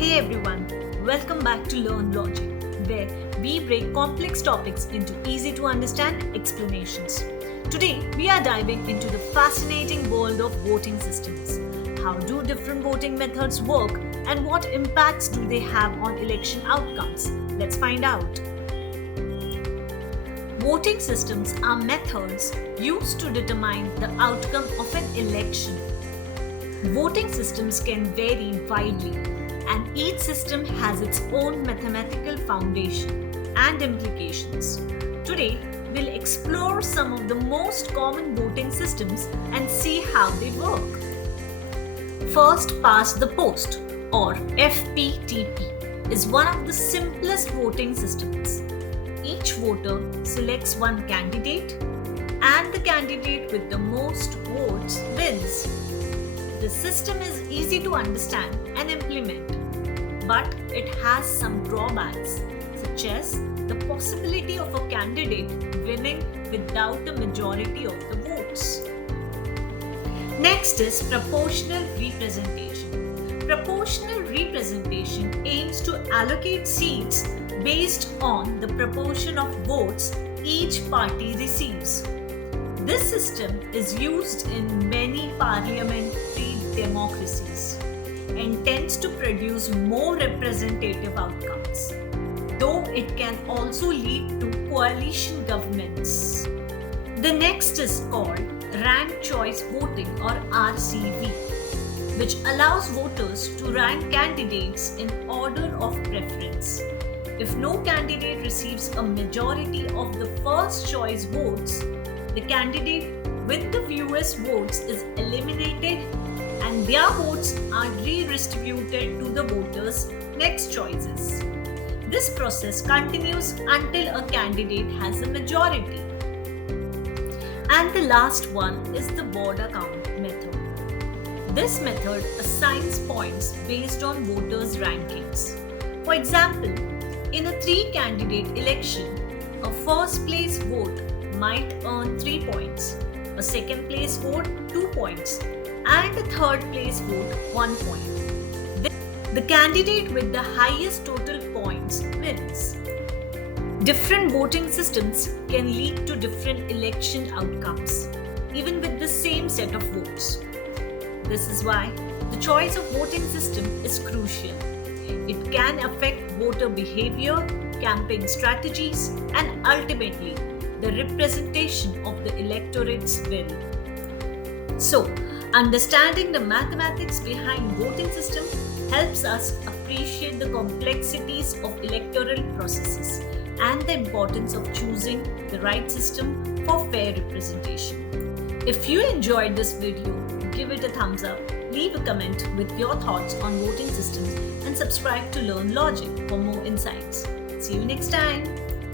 Hey everyone, welcome back to Learn Logic, where we break complex topics into easy to understand explanations. Today, we are diving into the fascinating world of voting systems. How do different voting methods work, and what impacts do they have on election outcomes? Let's find out. Voting systems are methods used to determine the outcome of an election. Voting systems can vary widely, and each system has its own mathematical foundation and implications. Today, we'll explore some of the most common voting systems and see how they work. First past the post, or FPTP, is one of the simplest voting systems. Each voter selects one candidate, and the candidate with the most votes wins. The system is easy to understand and implement, but it has some drawbacks, such as the possibility of a candidate winning without a majority of the votes. Next is proportional representation. Proportional representation aims to allocate seats based on the proportion of votes each party receives. This system is used in many parliamentary democracies and tends to produce more representative outcomes, though it can also lead to coalition governments. The next is called ranked choice voting, or RCV, which allows voters to rank candidates in order of preference. If no candidate receives a majority of the first choice votes, the candidate with the fewest votes is eliminated and their votes are redistributed to the voters' next choices. This process continues until a candidate has a majority. And the last one is the border count method. This method assigns points based on voters' rankings. For example, in a 3-candidate election, a first place vote might earn 3 points, a second place vote 2 points, and a third place vote 1 point. The candidate with the highest total points wins. Different voting systems can lead to different election outcomes, even with the same set of votes. This is why the choice of voting system is crucial. It can affect voter behavior, campaign strategies, and ultimately the representation of the electorate's will. So, understanding the mathematics behind voting system helps us appreciate the complexities of electoral processes and the importance of choosing the right system for fair representation. If you enjoyed this video, give it a thumbs up, leave a comment with your thoughts on voting systems, and subscribe to Learn Logic for more insights. See you next time.